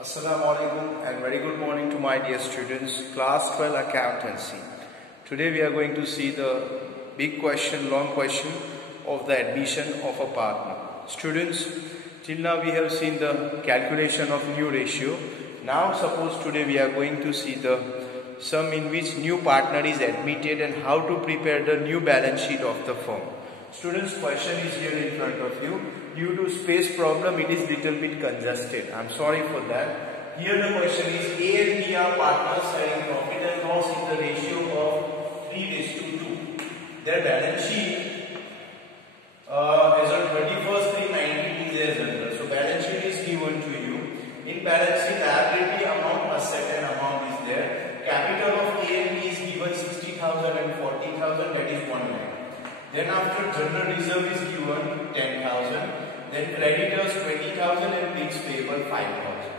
Assalamu alaikum and very good morning to my dear students, class 12 accountancy. Today we are going to see the big question, long question of the admission of a partner. Students, till now we have seen the calculation of new ratio. Now suppose today we are going to see the sum in which new partner is admitted and how to prepare the new balance sheet of the firm. Students, question is here in front of you. Due to space problem, it is little bit congested. I'm sorry for that. Here the question is A and B are partners having profit and loss in the ratio of 3:2. Their balance sheet as on 31st 3/19 is as under. So balance sheet is given to you. In balance sheet, liability amount, asset and amount is there. Capital of A and B is given 60,000 and 40,000, that is 1 lakh. Then after general reserve is given 10,000. Then creditors 20,000 and bills payable 5,000.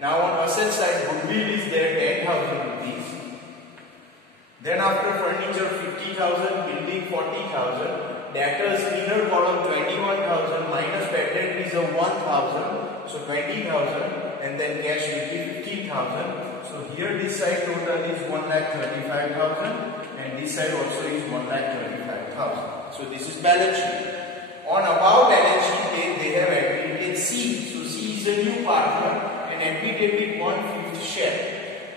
Now on asset side, goodwill is there 10,000 rupees. Then after furniture 50,000, building 40,000. Debtors inner column 21,000 minus bad debt reserve 1,000, so 20,000, and then cash will be 15,000. So here this side total is 1,25,000 and this side also is 1,25,000. So this is balance sheet. On above balance sheet they have admitted C. So C is a new partner and admitted with 1/5 share.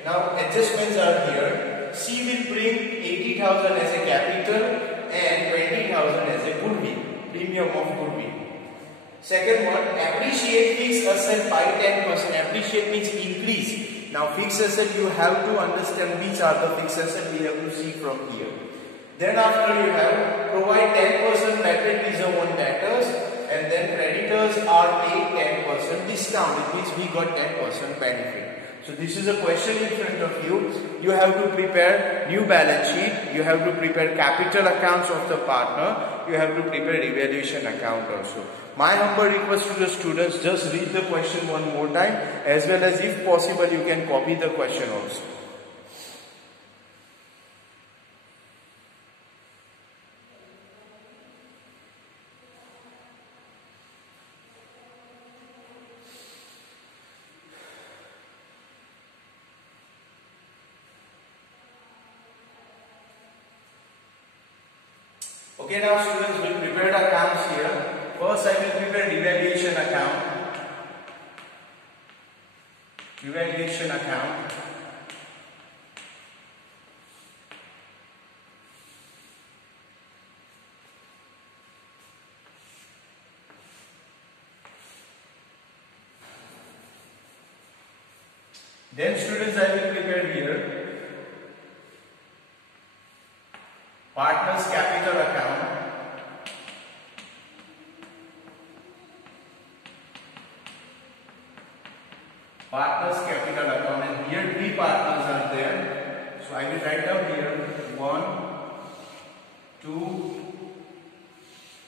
Now adjustments are here. C will bring 80,000 as a capital and 20,000 as a goodwill, premium of goodwill. Second one, appreciate fixed asset by 10%. Appreciate means increase. Now fixed asset, you have to understand which are the fixed asset, we have to see from here. Then after you have provide 10% bad debt reserve on debtors, and then creditors are paid 10% discount. It means we got 10% benefit. So this is a question in front of you. You have to prepare new balance sheet. You have to prepare capital accounts of the partner. You have to prepare evaluation account also. My humble request to the students, just read the question one more time, as well as if possible you can copy the question also. Okay, now students, we prepared accounts here. First I will prepare evaluation account. Evaluation account. Then students, I will prepare here partners capital account. Partners capital account, and here 3 partners are there. So I will write down here 1, 2,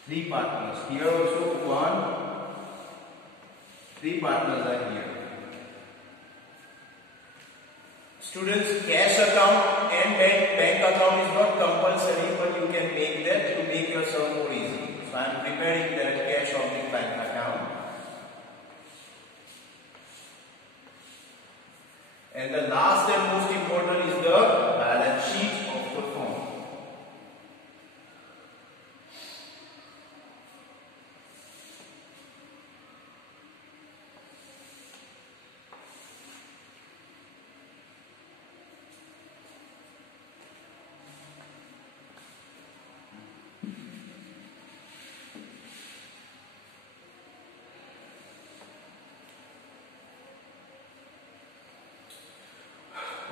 3 partners. Here also 1, 3 partners are here. Students, cash account and bank account is not compulsory, but you can make that to make yourself more easy. So I am preparing that cash of the bank account. And the last and most important is the balance sheet of the firm.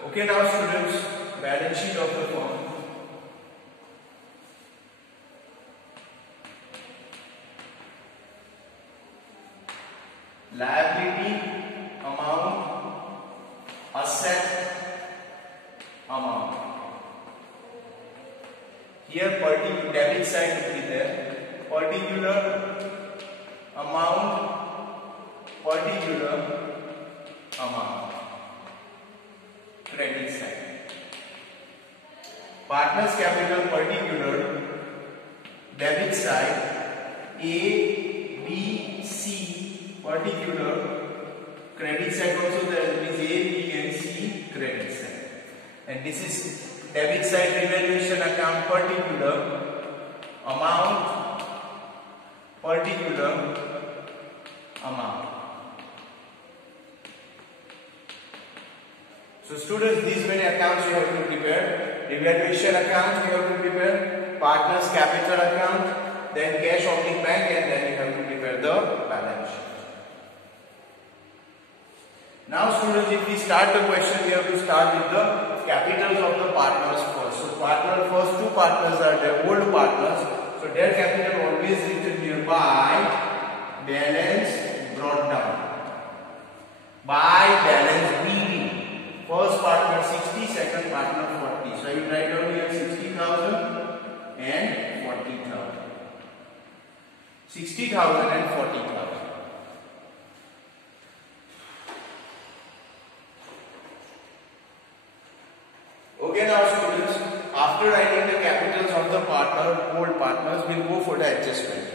Okay, now students, balance sheet of the firm. Liability amount, asset amount. Here particular debit side will be there. Particular amount, particular amount. Credit side. Partners capital particular debit side A, B, C particular credit side also there is A, B and C credit side. And this is debit side revaluation account, particular amount. So students, these many accounts you have to prepare. Revaluation account you have to prepare, partners capital account, then cash opening bank, and then you have to prepare the balance sheet. Now students, if we start the question, we have to start with the capitals of the partners first. So first two partners are the old partners. So their capital always written here by balance brought down. By balance BD. First partner 60, second partner 40. So I will write down here 60,000 and 40,000. 60,000 and 40,000. Okay, now students, after writing the capitals of the old partners, we'll go for the adjustment.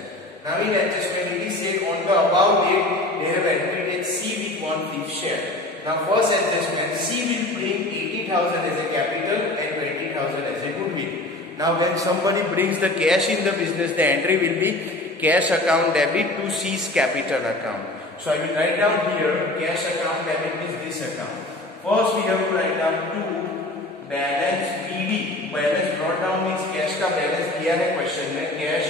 Now in adjustment, it is said on the above date, they have admitted C with 1/5 share. Now first adjustment, C will bring 80,000 as a capital and 20,000 as a goodwill. Now when somebody brings the cash in the business, the entry will be cash account debit to C's capital account. So I will write down here, cash account debit is this account. First we have to write down to balance BD. Balance brought down means cash का balance दिया है question में, cash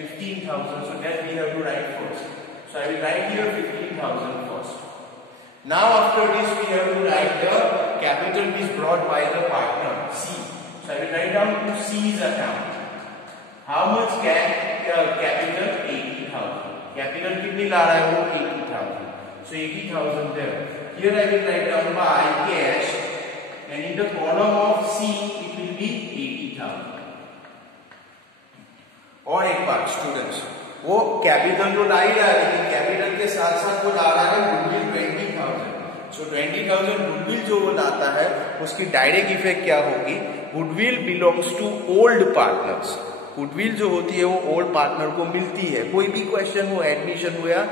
15,000. So that we have to write first. So I will write here 15,000 first. Now after this we have to write the capital is brought by the partner C. So I will write down to C's account. How much capital? 80,000. Capital कितनी ला रहा है वो? 80,000. So 80,000 there. Here I will write down by cash, and in the column of C it will be 80,000. और एक बात students, वो capital तो ला ही रहा है, लेकिन कैपिटल के साथ साथ वो ला रहा है गुडविल 20,000. सो 20,000 गुडविल जो वो लाता है, उसकी डायरेक्ट इफेक्ट क्या होगी? Goodwill belongs to old partners. Goodwill जो होती है वो ओल्ड पार्टनर को मिलती है. कोई भी क्वेश्चन हो, एडमिशन हो या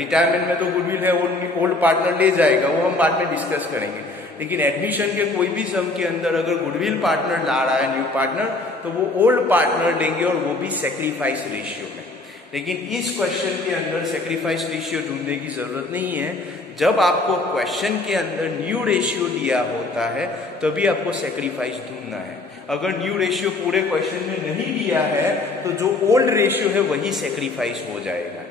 रिटायरमेंट में, तो गुडविल है वो ओल्ड पार्टनर ले जाएगा, वो हम बाद में डिस्कस करेंगे. लेकिन एडमिशन के कोई भी सम के अंदर अगर गुडविल पार्टनर ला रहा है न्यू पार्टनर, तो वो ओल्ड पार्टनर देंगे, और वो भी सेक्रीफाइस रेशियो में. लेकिन इस क्वेश्चन के अंदर सेक्रीफाइस रेशियो ढूंढने की जरूरत नहीं है. जब आपको क्वेश्चन के अंदर न्यू रेशियो दिया होता है तभी आपको सेक्रीफाइस ढूंढना है. अगर न्यू रेशियो पूरे क्वेश्चन में नहीं दिया है तो जो ओल्ड रेशियो है वही सेक्रीफाइस हो जाएगा.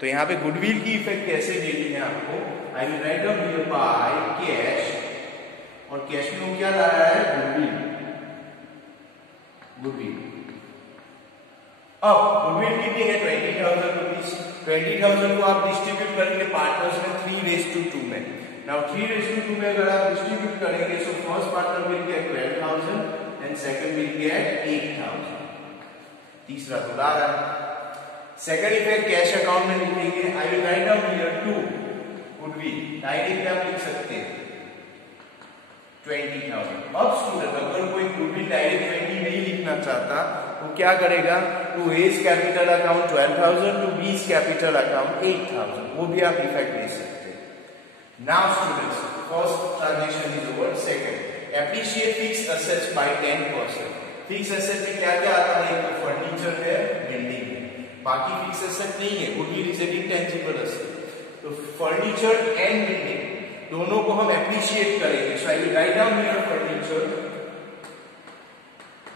तो यहाँ पे गुडविल की इफेक्ट कैसे देनी है आपको? आई will write down here by cash, और कैश में वो क्या ला रहा है? गुडविल. अब गुडविल कितनी है? 20,000 रुपीज. 20,000 को आप डिस्ट्रीब्यूट करेंगे पार्टनर्स में 3:2 में. नाउ 3:2 में अगर आप डिस्ट्रीब्यूट करेंगे, so first partner will get 12,000 and second will get 8,000. तीसरा तो ला रहा है. सेकंड इफेक्ट कैश अकाउंट में लिखेंगे. आई will write down here 2 goodwill. Direct आप लिख सकते हैं 20,000. अब स्टूडेंट अगर कोई गुडविल डायरेक्ट 20 नहीं लिखना चाहता तो क्या करेगा? To A's capital account 12,000, to B's capital account 8,000. वो भी आप इफेक्ट ले सकते हैं. Now students, first transaction is over. Second, appreciate fixed assets by 10%. Fix asset में क्या क्या आता है? एक फर्नीचर है, बिल्डिंग है, बाकी फिक्स एसेट नहीं है. Goodwill is an intangible asset. तो फर्नीचर एंड बिल्डिंग दोनों को हम एप्रिशिएट करेंगे. So I will write down here furniture.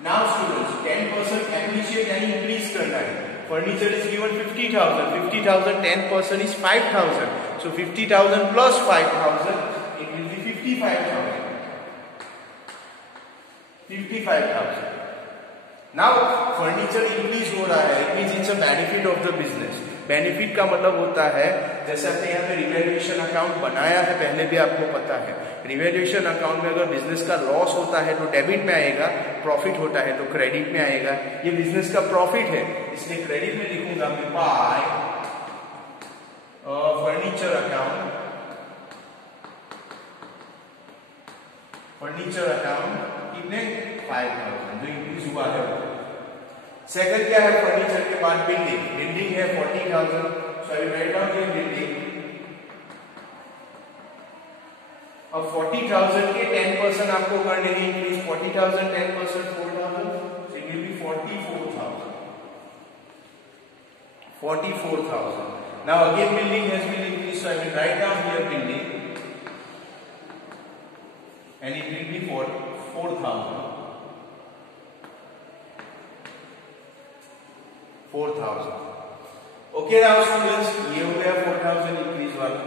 Now students, 10% appreciate यानी इंक्रीज करना है. Furniture is given 50,000. 50,000 10% इज 5,000. सो 50,000 plus 5,000 it will be 55,000. 55,000. Now furniture increase हो रहा है, it means it's a benefit of the business. Benefit का मतलब होता है, जैसे आपने यहाँ पे रिवैल्यूएशन अकाउंट बनाया है, पहले भी आपको पता है, रिवैल्यूएशन अकाउंट में अगर बिजनेस का लॉस होता है तो डेबिट में आएगा, प्रॉफिट होता है तो क्रेडिट में आएगा. ये बिजनेस का प्रॉफिट है, इसलिए क्रेडिट में लिखूंगा मैं bye furniture account. Furniture account कितने? 5,000 जो इंक्रीज हुआ है. सेकंड क्या है? फर्नीचर के बाद बिल्डिंग. बिल्डिंग है 40,000. So I will write down here building. अब 40,000 के 10% आपको करने हैं increase. 40,000 10% 4,000, so it will be 44,000. 44,000. Now again building has been increased, so I will write down here building, and it will be 4,000. 4,000. Okay now students, ये हो गया 4,000 increase वाला.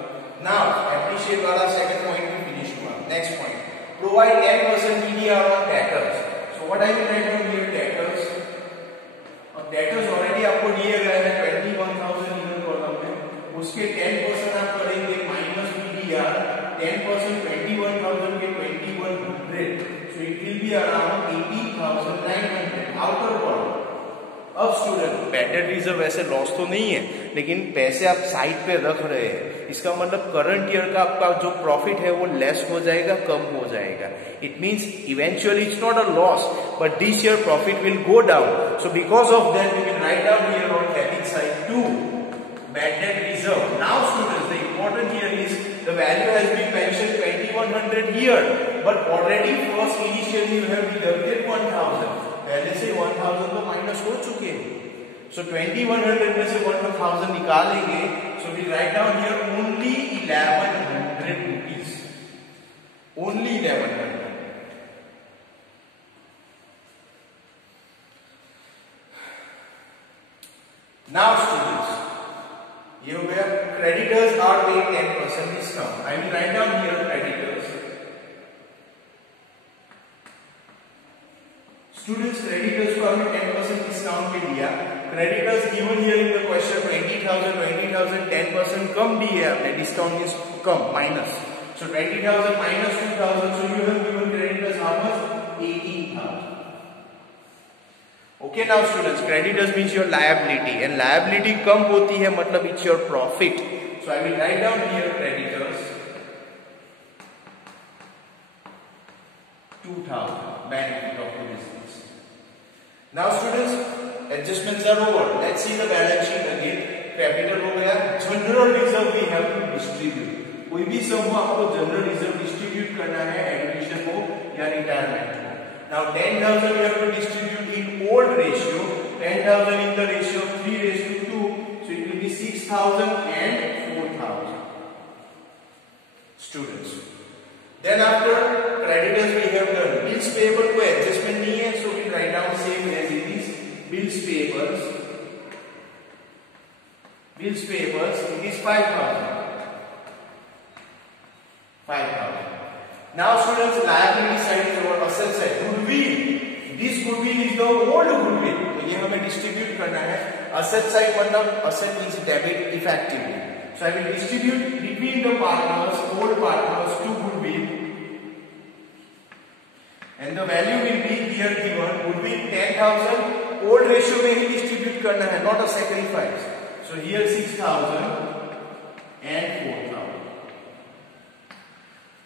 Now appreciate वाला second point भी finish हुआ. Next point, provide 10% TDR on debtors. So what I will write down here, debtors. अब debtors already आपको दिए गए हैं 21,000 इधर कॉलम में, उसके 10% आप करेंगे minus TDR. 10% 21,000 के 2,100, so it will be around 80,900 outer column. अब स्टूडेंट बैडेड रिजर्व वैसे लॉस तो नहीं है, लेकिन पैसे आप साइड पे रख रहे हैं, इसका मतलब करंट ईयर का आपका जो प्रॉफिट है वो लेस हो जाएगा, कम हो जाएगा. It means eventually it's not a loss, but this year profit will go down. So because of that we will write down here on debit side to bad debt reserve. Now students, the important here is the value has been mentioned 2,100 here, but already first initially you have deducted 1,000. पहले से 1,000 तो minus हो चुके हैं. सो 2,100 में से 1,000 निकालेंगे. So we write down here only 1,100 rupees. Only 1,100. Now students, ये हो गया. Creditors are paid 10% discount. I will write down here creditors. Students, creditors को हमने 10% डिस्काउंट पे दिया. Creditors given here in the question 20,000 10% कम दिए आपने. डिस्काउंट इज कम minus. So 20,000 minus 2,000, so you have given creditors how much? 18,000. Okay now students, creditors means your liability, and liability कम होती है मतलब it's your profit. So I will write down here creditors 2,000 benefit of the business. Now students, adjustments are over. Let's see the balance sheet again. Capital हो गया. General reserve we have to distribute. कोई भी सम हो आपको general reserve distribute करना है, admission हो या रिटायरमेंट हो. Now 10,000 you have to distribute in old ratio. 10,000 in the ratio of 3:2, so it will be 6,000 and 4,000 students. Then after creditors we have done. Bills payable को adjustment नहीं है, so we write down same as it is. Bills payables. Bills payables it is 5,000. 5,000. Now students, liability side is our asset side. Goodwill. This goodwill is the old goodwill. तो ये हमें distribute करना है. Asset side मतलब asset means debit effectively. So I will distribute between the partners, old partners, to goodwill. And the value will be here given. Goodwill 10,000. Old ratio में ही distribute करना है, not a sacrifice. So here 6,000 and 4,000.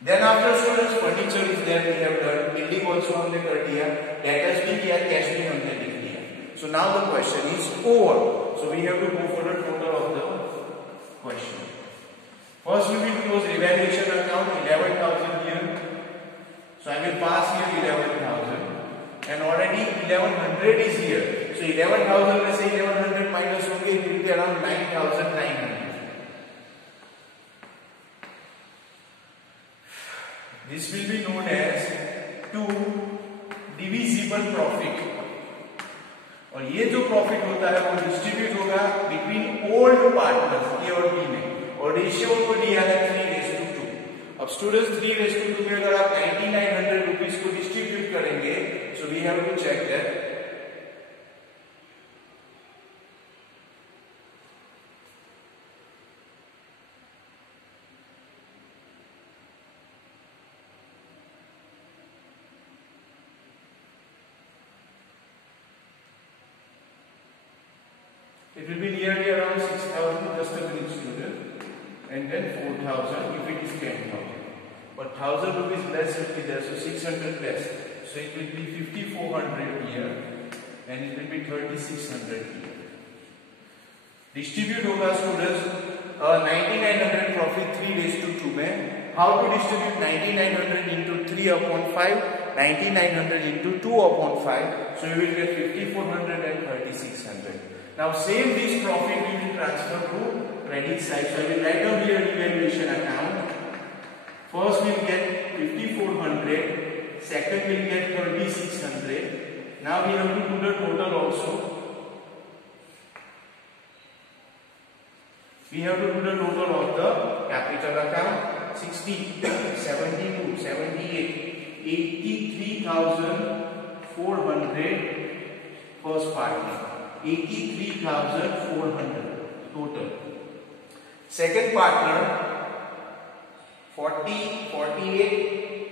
Then after students, furniture is there we have done. Building also हमने कर दिया. Debtors भी किया, cash भी हमने लिख दिया. So now the question is over. So we have to go for the total of the question. First we will close revaluation account 11,000 here. So I will pass here 11,000. And already 1,100 is here. So 11,000 में से 1,100 minus होंगे, it will be around 9,900. This will be known as 2 divisible profit. और ये जो profit होता है वो distribute होगा बिटवीन ओल्ड पार्टनर्स ए और बी में, और रेशियो को दिया है 3:2. अब स्टूडेंट्स 3:2 में अगर आप 9,900 रुपीज को डिस्ट्रीब्यूट करेंगे, so we have to check that. It will be nearly around 6,000, just a minute student, and then 4,000 if it is 10,000. But 1,000 rupees less will be there, so 600 less. So it will be 5,400 here, and it will be 3,600 here. Distribute होगा students 9,900 profit 3:2 में, how to distribute 9900 into 3 upon 5, 9900 into 2 upon 5. So you will get 5400 and 3600. Now same this profit will be transferred to credit side. So I will write down here evaluation account. First we will get 5400, second we will get 3600. Now we have to do the total also. We have to do the total of the capital account. 60, 72, 78, 83,400 first partner. 83,400 total. Second partner 40, 48,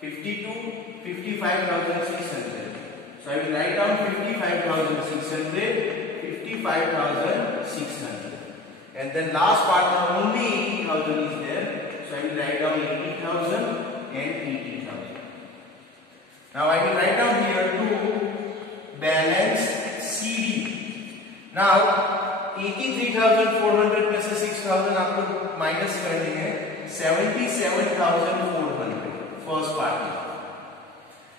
52, 55,600. So I will write down 55,600, 55,600. And then last partner only 80,000 is there. So I will write down 80,000 and 80,000. Now I will write down here to balance CD. Now 83,400 में से 6,000 आपको minus करनी है. 77,400 first partner.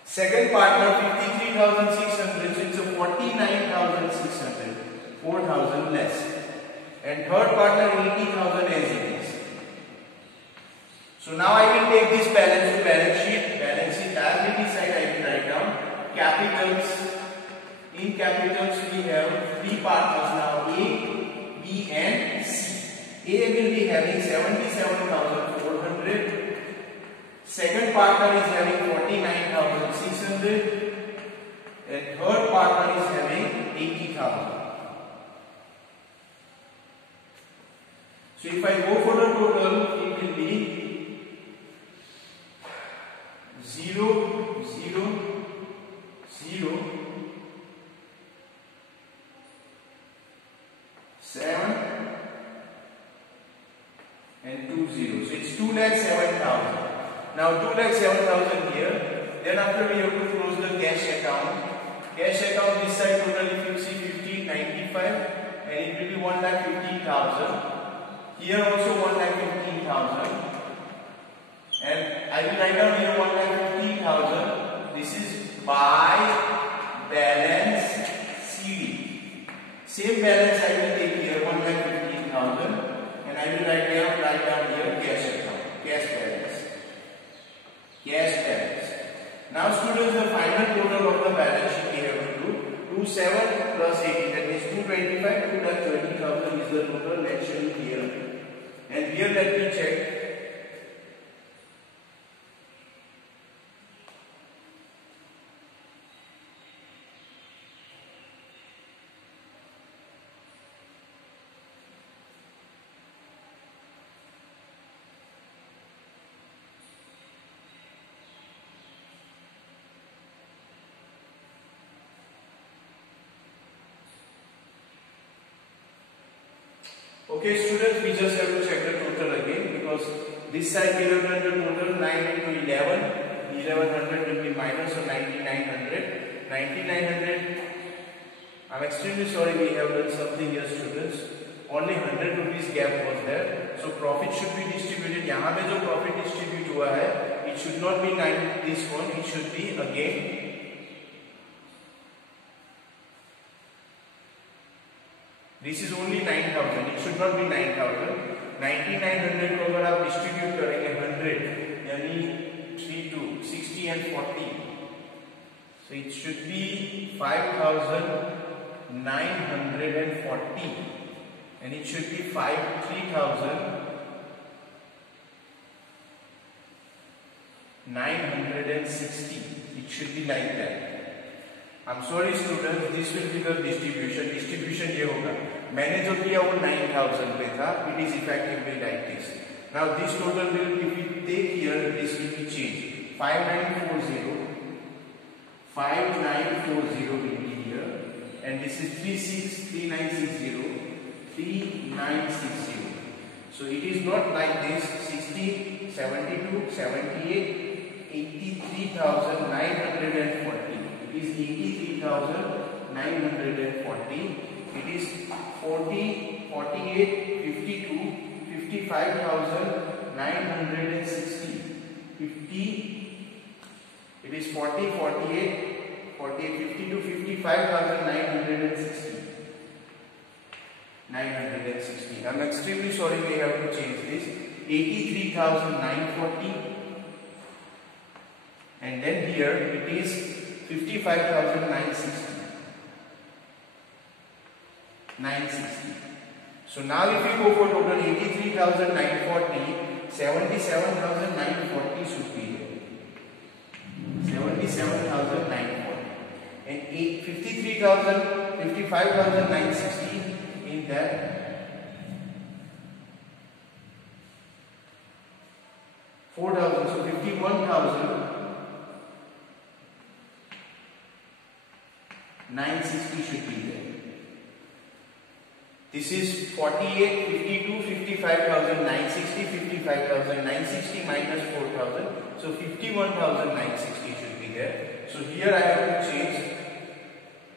Second partner 53,600, so it's a 49,600, 4,000 less. And third partner 80,000 as it is. So now I will take this balance to balance sheet. Balance sheet liability side I will write down capitals. In capitals we have three partners now, A, B and C. A will be having 77,400. Second partner is having 49,600. And third partner is having 80,000. So if I go for the total, it will be 0, 0, 0, 7 and 2 zeros. So it's 2,07,000. Now 2,07,000 here. Then after we have to close the cash account. Cash account this side total if you see 1595 and it will be 1,15,000. Here also 1,15,000. And I will write down here 1,15,000. This is by balance CD. Same balance I will take here 1,15,000 and I will write down here cash account, cash balance. Cash balance. Now students, the final total of the balance sheet we have to do 27 plus 80, that means 225, 2,20,000 is the total mentioned here. And here let me check. Okay students, we just have to check the total again because this side we have done the total 9 into 11. 1100 will be minus of 9,900. 9,900. I'm extremely sorry we have done something here students. Only 100 rupees gap was there. So profit should be distributed. यहाँ पे जो profit distribute हुआ है, it should not be 9 this one. It should be again. This is only 9,000. It should not be 9,000. 9,900 को अगर आप distribute करेंगे 100, यानी 3, 2, 60 and 40. So it should be 5,940, and it should be 3,960. It should be like that. I'm sorry students, this will be the distribution. Distribution ये होगा. मैंने जो किया वो 9,000 पे था. It is effectively like this. Now this total will, if we take here, this will be changed. 5,940. 5,940 will be here, and this is 3,960. 3,960. So it is not like this. 60, 72, 78, 83,940. It is 83,940. It is 40, 48, 52, 55,960. 50, it is 40, 48, 52, 55,960. 960. I'm extremely sorry, we have to change this. 83,940. And then here it is 55,960. 960. So now if you go for total 83,940, 77,940 should be there. 77,940. And 55,960 in that. So 51,960 should be there. This is 48, 52, 55,960, 55,960 minus 4,000. So 51,960 should be there. So here I have to change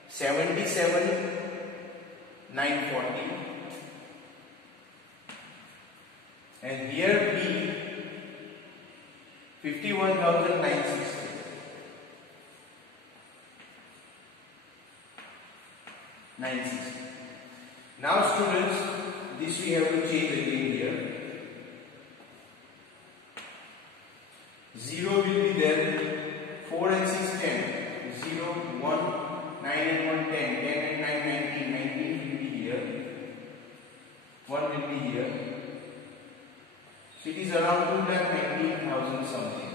77,940 and here be 51,960. Now students, this we have to change again here. 0 will be there. 4 and 6, 10. 0, 1, 9 and 1, 10. 10 and 9, 19. 19 will be here. 1 will be here. So it is around 2,19,000 something.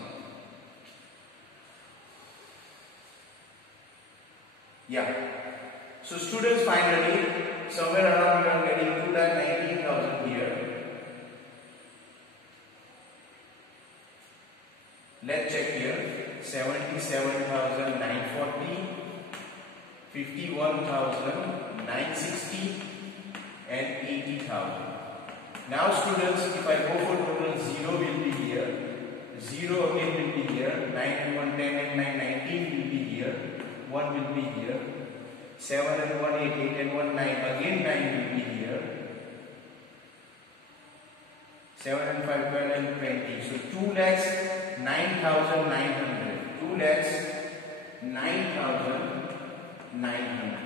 Yeah. So students, finally, somewhere around we are getting 2,19,000 here. Let's check here. 77,940, 51,960 and 80,000. Now students, if I go for total, 0 will be here. 0 again will be here. 9 and 1, 10 and 9, 19 will be here. 1 will be here. 7 and 1, 8, 8 and 1, 9, again 9 will be here. 7 and 5, 12 and 20. So 2,09,900. 2,09,900.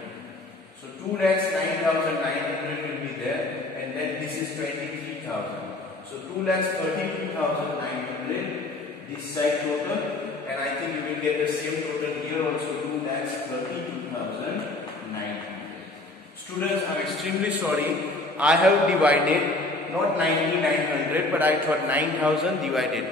So 2,09,900 will be there, and then this is 23,000. So 2,32,900 this side total, and I think you will get the same total here also, 2,32,900. Students, I'm extremely sorry. I have divided not 9,900, but I thought 9,000 divided.